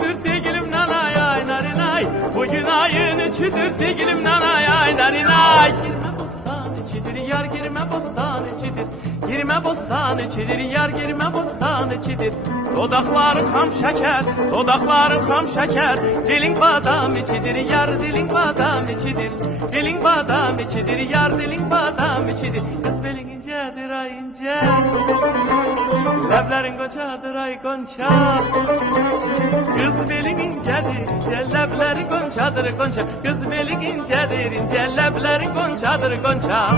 üçüdür değilim nanay ay narinay. Bugün ayın üçüdür değilim nanay ay narinay. Girme bostan içidir yar girme bostan içidir. Girme bostan içidir yar girme bostan içidir. Dodakların ham şeker, dodakların ham şeker. Dilin badam içidir yar dilin badam içidir. Dilin badam içidir yar dilin badam içidir. Kız belin incedir ay ince. Leblerin goncadır ay gonca. Kız belin incedir ince. Leblerin goncadır gonca. Kız belin incedir ince. Leblerin goncadır gonca.